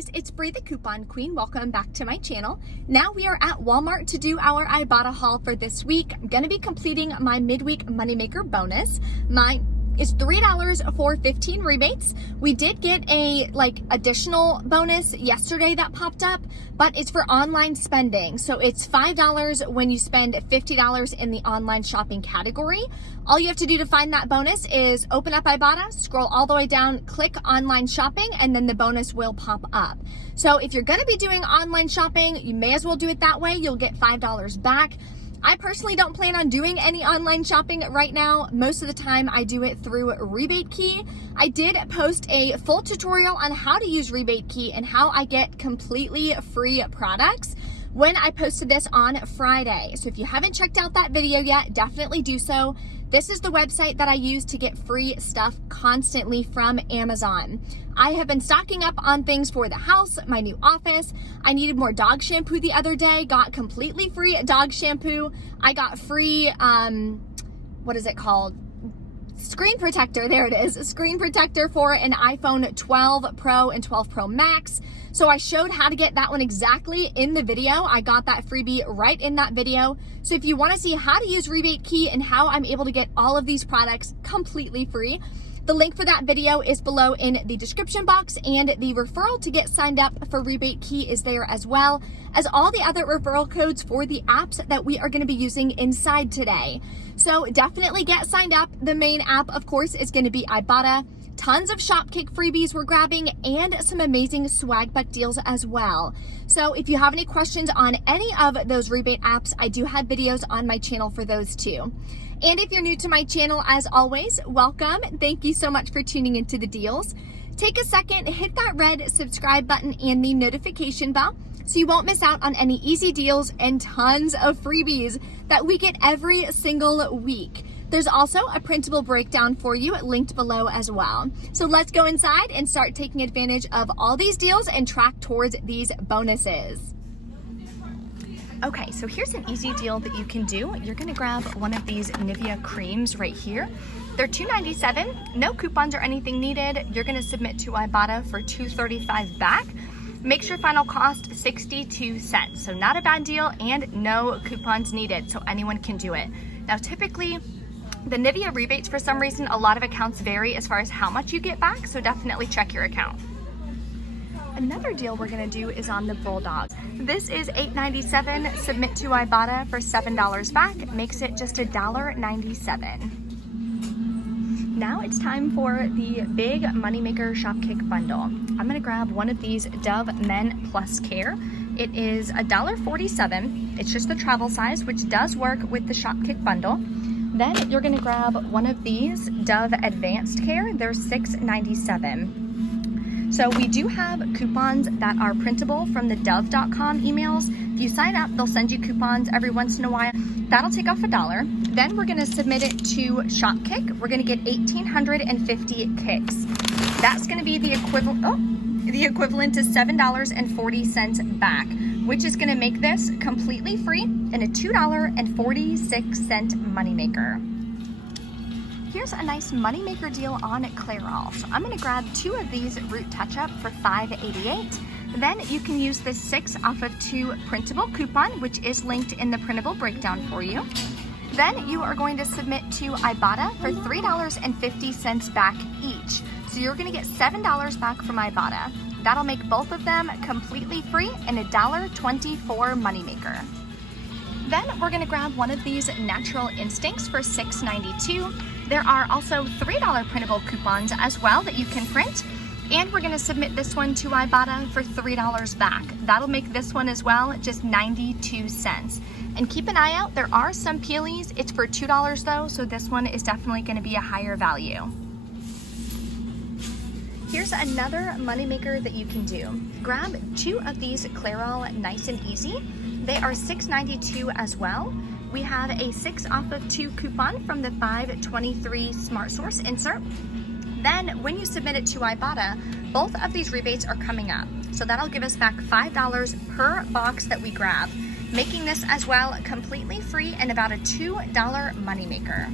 guys, it's Bree the Coupon Queen. Welcome back to my channel. Now we are at Walmart to do our Ibotta haul for this week. I'm going to be completing my midweek moneymaker bonus. Mine is $3 for 15 rebates. We did get a additional bonus yesterday that popped up, but it's for online spending. So it's $5 when you spend $50 in the online shopping category. All you have to do to find that bonus is open up Ibotta, scroll all the way down, click online shopping, and then the bonus will pop up. So if you're gonna be doing online shopping, you may as well do it that way. You'll get $5 back. I personally don't plan on doing any online shopping right now. Most of the time I do it through Rebate Key. I did post a full tutorial on how to use Rebate Key and how I get completely free products when I posted this on Friday. So if you haven't checked out that video yet, definitely do so. This is the website that I use to get free stuff constantly from Amazon. I have been stocking up on things for the house, my new office. I needed more dog shampoo the other day, got completely free dog shampoo. I got free, what is it called? Screen protector, there it is, a screen protector for an iPhone 12 Pro and 12 Pro Max. So I showed how to get that one exactly in the video. I got that freebie right in that video. So if you want to see how to use Rebate Key and how I'm able to get all of these products completely free, the link for that video is below in the description box, and the referral to get signed up for Rebate Key is there, as well as all the other referral codes for the apps that we are going to be using inside today. So definitely get signed up. The main app, of course, is going to be Ibotta. Tons of Shopkick freebies we're grabbing and some amazing swag buck deals as well. So if you have any questions on any of those rebate apps, I do have videos on my channel for those too. And if you're new to my channel, as always, welcome. Thank you so much for tuning into the deals. Take a second, hit that red subscribe button and the notification bell so you won't miss out on any easy deals and tons of freebies that we get every single week. There's also a printable breakdown for you linked below as well. So let's go inside and start taking advantage of all these deals and track towards these bonuses. Okay, so here's an easy deal that you can do. You're gonna grab one of these Nivea creams right here. They're $2.97, no coupons or anything needed. You're gonna submit to Ibotta for $2.35 back. Makes your final cost 62 cents. So not a bad deal and no coupons needed, so anyone can do it. Now typically, the Nivea rebates, for some reason, a lot of accounts vary as far as how much you get back, so definitely check your account. Another deal we're gonna do is on the Bulldog. This is $8.97, submit to Ibotta for $7 back, makes it just $1.97. Now it's time for the big Moneymaker Shopkick bundle. I'm gonna grab one of these Dove Men Plus Care. It is $1.47. It's just the travel size, which does work with the Shopkick bundle. Then you're gonna grab one of these Dove Advanced Care. They're $6.97. So we do have coupons that are printable from the dove.com emails. If you sign up, they'll send you coupons every once in a while. That'll take off $1. Then we're gonna submit it to Shopkick. We're gonna get 1,850 kicks. That's gonna be the equivalent to $7.40 back, which is gonna make this completely free and a $2.46 moneymaker. Here's a nice moneymaker deal on Clairol. So I'm gonna grab 2 of these Root Touch-Up for $5.88. Then you can use this 6 off of 2 printable coupon, which is linked in the printable breakdown for you. Then you are going to submit to Ibotta for $3.50 back each. So you're gonna get $7 back from Ibotta. That'll make both of them completely free and a $1.24 moneymaker. Then we're gonna grab one of these Natural Instincts for $6.92. There are also $3 printable coupons as well that you can print. And we're gonna submit this one to Ibotta for $3 back. That'll make this one as well just 92 cents. And keep an eye out, there are some peelies. It's for $2 though, so this one is definitely gonna be a higher value. Here's another moneymaker that you can do. Grab 2 of these Clairol Nice and Easy. They are $6.92 as well. We have a 6 off of 2 coupon from the 523 Smart Source insert. Then when you submit it to Ibotta, both of these rebates are coming up. So that'll give us back $5 per box that we grab, making this as well completely free and about a $2 moneymaker.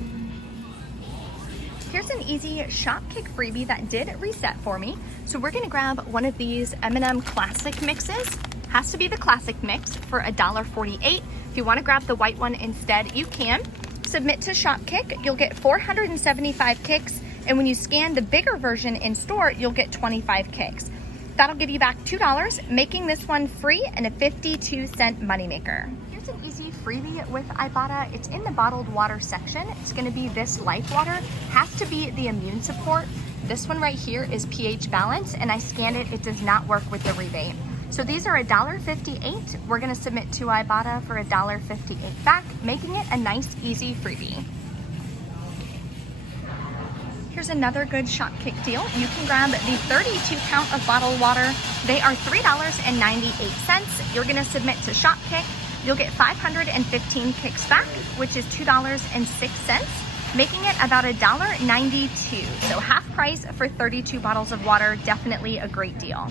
Here's an easy Shopkick freebie that did reset for me. So we're gonna grab one of these M&M classic mixes. Has to be the classic mix for $1.48. If you wanna grab the white one instead, you can. Submit to Shopkick, you'll get 475 kicks, and when you scan the bigger version in store, you'll get 25 kicks. That'll give you back $2, making this one free and a 52-cent moneymaker. Here's an easy freebie with Ibotta. It's in the bottled water section. It's gonna be this Life Water. Has to be the immune support. This one right here is pH balance, and I scanned it. It does not work with the rebate. So these are $1.58. We're gonna submit to Ibotta for $1.58 back, making it a nice, easy freebie. Here's another good Shopkick deal. You can grab the 32 count of bottled water. They are $3.98. You're gonna submit to Shopkick. You'll get 515 kicks back, which is $2.06, making it about $1.92. So half price for 32 bottles of water, definitely a great deal.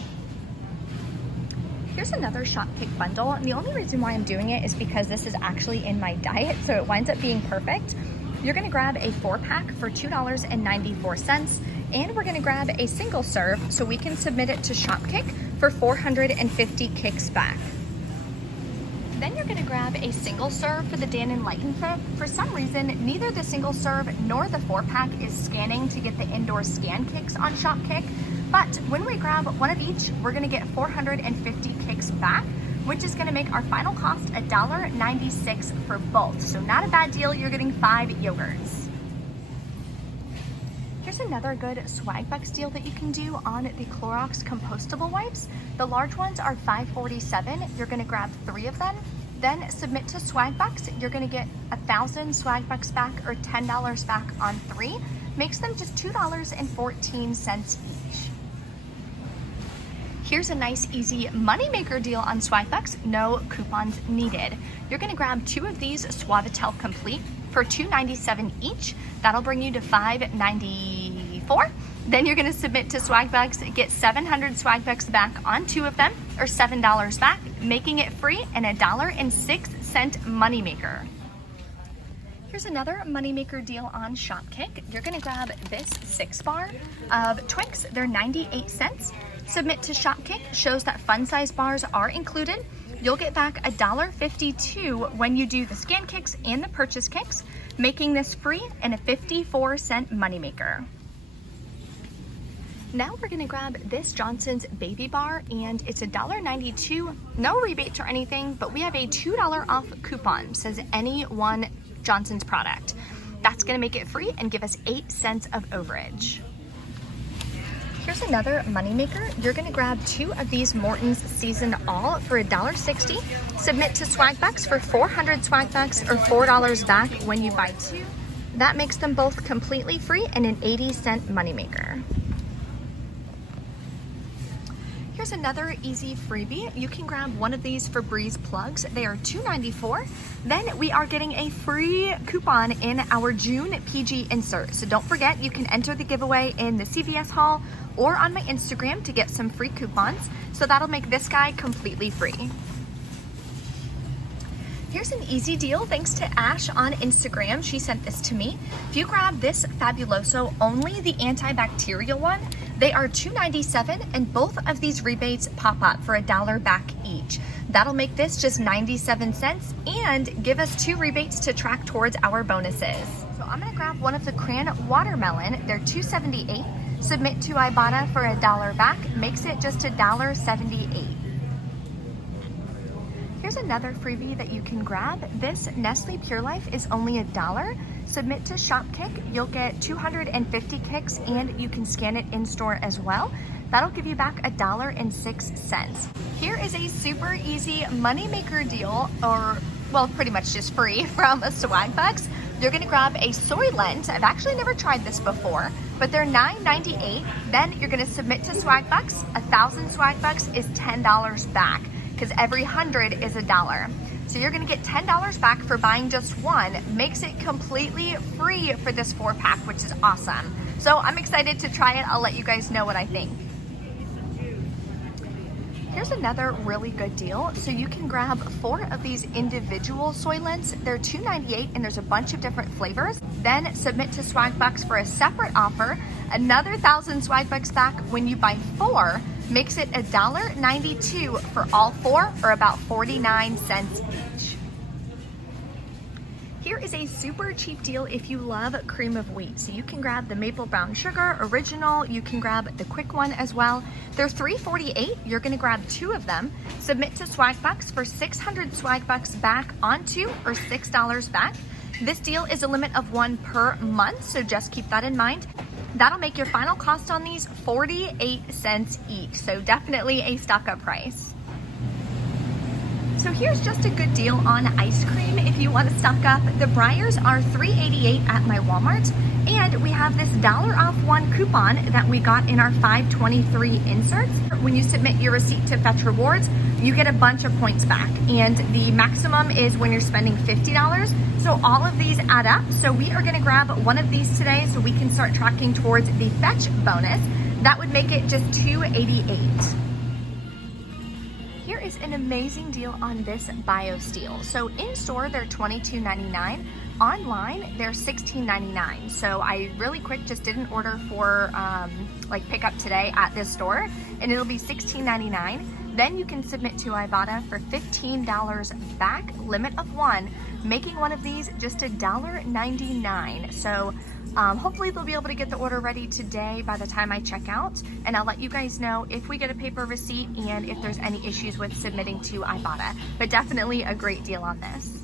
Here's another Shopkick bundle. And the only reason why I'm doing it is because this is actually in my diet, so it winds up being perfect. You're gonna grab a 4-pack for $2.94, and we're gonna grab a single serve so we can submit it to Shopkick for 450 kicks back. Then you're gonna grab a single serve for the Dan and Lighten Fit. For some reason, neither the single serve nor the 4-pack is scanning to get the indoor scan kicks on Shopkick, but when we grab one of each, we're gonna get 450 kicks back, which is gonna make our final cost $1.96 for both. So not a bad deal, you're getting 5 yogurts. Here's another good swag bucks deal that you can do on the Clorox compostable wipes. The large ones are $5.47. You're gonna grab 3 of them, then submit to swag bucks. You're gonna get 1,000 swag bucks back or $10 back on 3. Makes them just $2.14 each. Here's a nice, easy moneymaker deal on Swagbucks, no coupons needed. You're gonna grab 2 of these Suavitel Complete for $2.97 each. That'll bring you to $5.94. Then you're gonna submit to Swagbucks, get 700 Swagbucks back on 2 of them, or $7 back, making it free and $1.06 moneymaker. Here's another moneymaker deal on Shopkick. You're gonna grab this 6-bar of Twix. They're 98 cents. Submit to Shopkick, shows that fun size bars are included. You'll get back $1.52 when you do the scan kicks and the purchase kicks, making this free and a 54-cent moneymaker. Now we're gonna grab this Johnson's Baby Bar, and it's $1.92. No rebates or anything, but we have a $2 off coupon. Says any one Johnson's product. That's gonna make it free and give us 8 cents of overage. Here's another moneymaker. You're gonna grab 2 of these Morton's Season All for $1.60. Submit to Swagbucks for 400 Swagbucks or $4 back when you buy 2. That makes them both completely free and an 80-cent moneymaker. Here's another easy freebie. You can grab one of these for Bree's plugs. They are $2.94. Then we are getting a free coupon in our June PG insert. So don't forget, you can enter the giveaway in the CVS haul or on my Instagram to get some free coupons. So that'll make this guy completely free. Here's an easy deal thanks to Ash on Instagram. She sent this to me. If you grab this Fabuloso, only the antibacterial one, they are $2.97, and both of these rebates pop up for $1 back each. That'll make this just 97 cents and give us 2 rebates to track towards our bonuses. So I'm gonna grab one of the Cran Watermelon. They're $2.78. Submit to Ibotta for $1 back, makes it just $1.78. Here's another freebie that you can grab. This Nestle Pure Life is only $1. Submit to Shopkick, you'll get 250 kicks and you can scan it in store as well. That'll give you back $1.06. Here is a super easy moneymaker deal, or well, pretty much just free from Swagbucks. You're gonna grab a Soylent. I've actually never tried this before, but they're $9.98. Then you're gonna submit to Swagbucks. 1,000 Swagbucks is $10 back, because every 100 is $1. So you're gonna get $10 back for buying just one. Makes it completely free for this 4-pack, which is awesome. So I'm excited to try it. I'll let you guys know what I think. Here's another really good deal. So you can grab 4 of these individual Soylents. They're $2.98 and there's a bunch of different flavors. Then submit to Swagbucks for a separate offer. Another 1,000 Swagbucks back when you buy 4, makes it $1.92 for all 4, or about 49 cents each. Here is a super cheap deal if you love cream of wheat. So you can grab the maple brown sugar original, you can grab the quick one as well. They're $3.48, you're gonna grab 2 of them. Submit to Swagbucks for 600 Swagbucks back on 2, or $6 back. This deal is a limit of 1 per month, so just keep that in mind. That'll make your final cost on these 48 cents each, so definitely a stock-up price. So here's just a good deal on ice cream if you want to stock up. The Breyers are $3.88 at my Walmart, and we have this $1 off 1 coupon that we got in our 523 inserts. When you submit your receipt to Fetch Rewards, you get a bunch of points back, and the maximum is when you're spending $50. So all of these add up. So we are gonna grab one of these today so we can start tracking towards the Fetch bonus. That would make it just $2.88. Here is an amazing deal on this BioSteel. So in store, they're $22.99. Online, they're $16.99. So I really quick just did an order for like pickup today at this store, and it'll be $16.99. Then you can submit to Ibotta for $15 back, limit of 1, making one of these just $1.99. So hopefully they'll be able to get the order ready today by the time I check out, and I'll let you guys know if we get a paper receipt and if there's any issues with submitting to Ibotta. But definitely a great deal on this.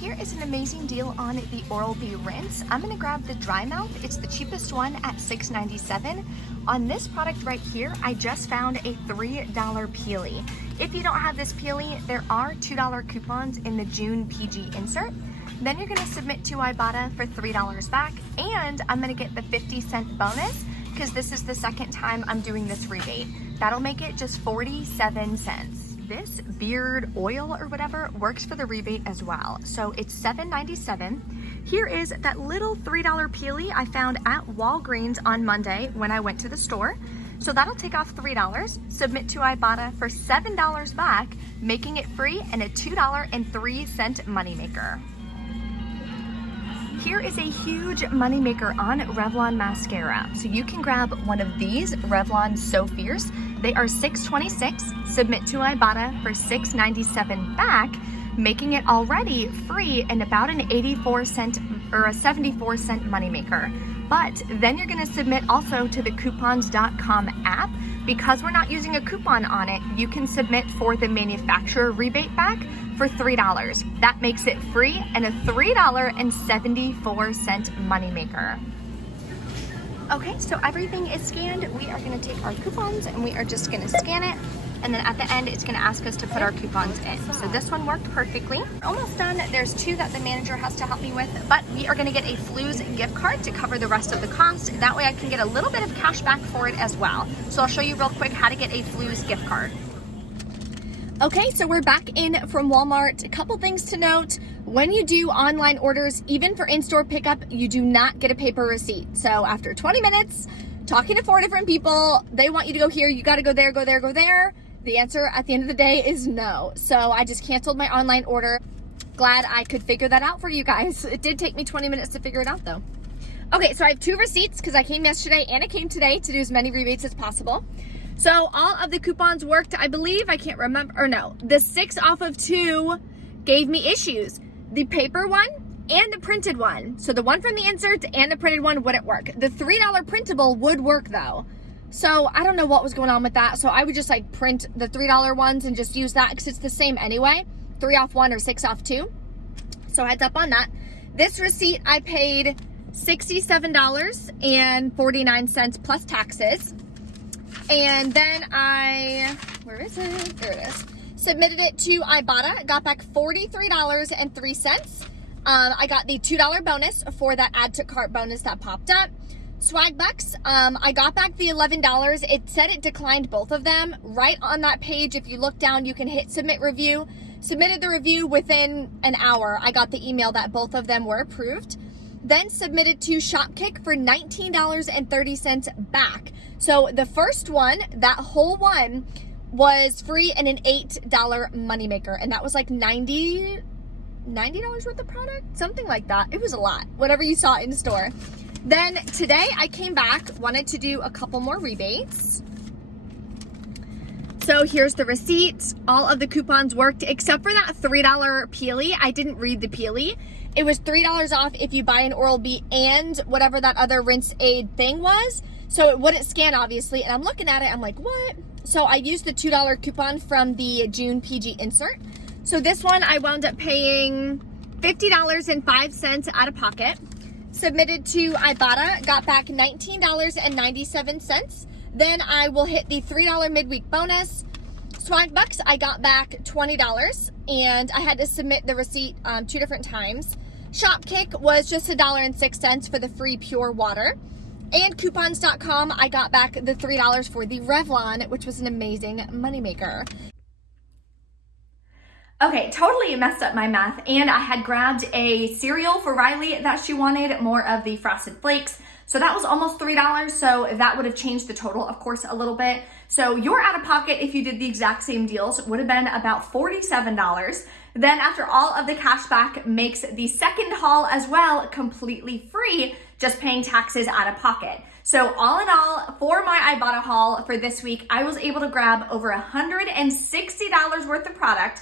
Here is an amazing deal on the Oral-B rinse. I'm gonna grab the dry mouth. It's the cheapest one at $6.97. On this product right here, I just found a $3 Peely. If you don't have this Peely, there are $2 coupons in the June PG insert. Then you're gonna submit to Ibotta for $3 back, and I'm gonna get the 50-cent bonus because this is the second time I'm doing this rebate. That'll make it just 47 cents. This beard oil or whatever works for the rebate as well. So it's $7.97. Here is that little $3 Peely I found at Walgreens on Monday when I went to the store. So that'll take off $3, submit to Ibotta for $7 back, making it free and a $2.03 moneymaker. Here is a huge moneymaker on Revlon mascara. So you can grab one of these Revlon So Fierce. They are $6.26. Submit to Ibotta for $6.97 back, making it already free and about an 84-cent or a 74-cent moneymaker. But then you're gonna submit also to the coupons.com app. Because we're not using a coupon on it, you can submit for the manufacturer rebate back for $3. That makes it free and a $3.74 moneymaker. Okay, so everything is scanned. We are gonna take our coupons and we are just gonna scan it. And then at the end, it's gonna ask us to put our coupons in. So this one worked perfectly. We're almost done. There's 2 that the manager has to help me with, but we are gonna get a Flu's gift card to cover the rest of the cost. That way I can get a little bit of cash back for it as well. So I'll show you real quick how to get a Flu's gift card. Okay, so we're back in from Walmart. A couple things to note. When you do online orders, even for in-store pickup, you do not get a paper receipt. So after 20 minutes, talking to 4 different people, they want you to go here, you gotta go there, go there, go there. The answer at the end of the day is no. So I just canceled my online order. Glad I could figure that out for you guys. It did take me 20 minutes to figure it out though. Okay, so I have 2 receipts because I came yesterday and I came today to do as many rebates as possible. So all of the coupons worked, I believe. I can't remember, or no, the 6 off of 2 gave me issues. The paper one and the printed one. So the one from the insert and the printed one wouldn't work. The $3 printable would work though. So I don't know what was going on with that. So I would just like print the $3 ones and just use that because it's the same anyway. 3 off 1 or 6 off 2. So heads up on that. This receipt I paid $67.49 plus taxes. And then where is it? There it is. Submitted it to Ibotta, got back $43.03. I got the $2 bonus for that add to cart bonus that popped up. Swagbucks, I got back the $11. It said it declined both of them. Right on that page, if you look down, you can hit submit review. Submitted the review within an hour. I got the email that both of them were approved. Then submitted to Shopkick for $19.30 back. So the first one, that whole one, was free and an $8 moneymaker. And that was like $90 worth of product, something like that. It was a lot, whatever you saw in store. Then today I came back, wanted to do a couple more rebates. So here's the receipt. All of the coupons worked except for that $3 Peely. I didn't read the Peely. It was $3 off if you buy an Oral-B and whatever that other Rinse Aid thing was. So it wouldn't scan, obviously. And I'm looking at it, I'm like, what? So I used the $2 coupon from the June PG insert. So this one I wound up paying $50.05 out of pocket. Submitted to Ibotta, got back $19.97. Then I will hit the $3 midweek bonus. Swag Bucks, I got back $20, and I had to submit the receipt 2 different times. Shopkick was just $1.06 for the free pure water. And coupons.com, I got back the $3 for the Revlon, which was an amazing moneymaker. Okay, totally messed up my math, and I had grabbed a cereal for Riley that she wanted, more of the Frosted Flakes. So that was almost $3, so that would have changed the total, of course, a little bit. So your out-of-pocket, if you did the exact same deals, would have been about $47. Then after all of the cash back makes the second haul as well completely free, just paying taxes out of pocket. So all in all, for my Ibotta haul for this week, I was able to grab over $160 worth of product,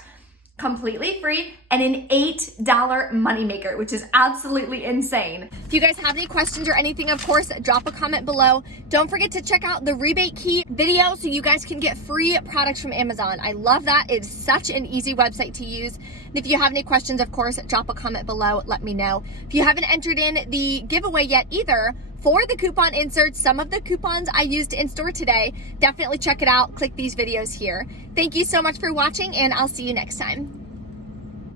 completely free, and an $8 moneymaker, which is absolutely insane. If you guys have any questions or anything, of course, drop a comment below. Don't forget to check out the rebate key video so you guys can get free products from Amazon. I love that. It's such an easy website to use. And if you have any questions, of course, drop a comment below. Let me know. If you haven't entered in the giveaway yet either, for the coupon inserts, some of the coupons I used in store today, definitely check it out. Click these videos here. Thank you so much for watching, and I'll see you next time.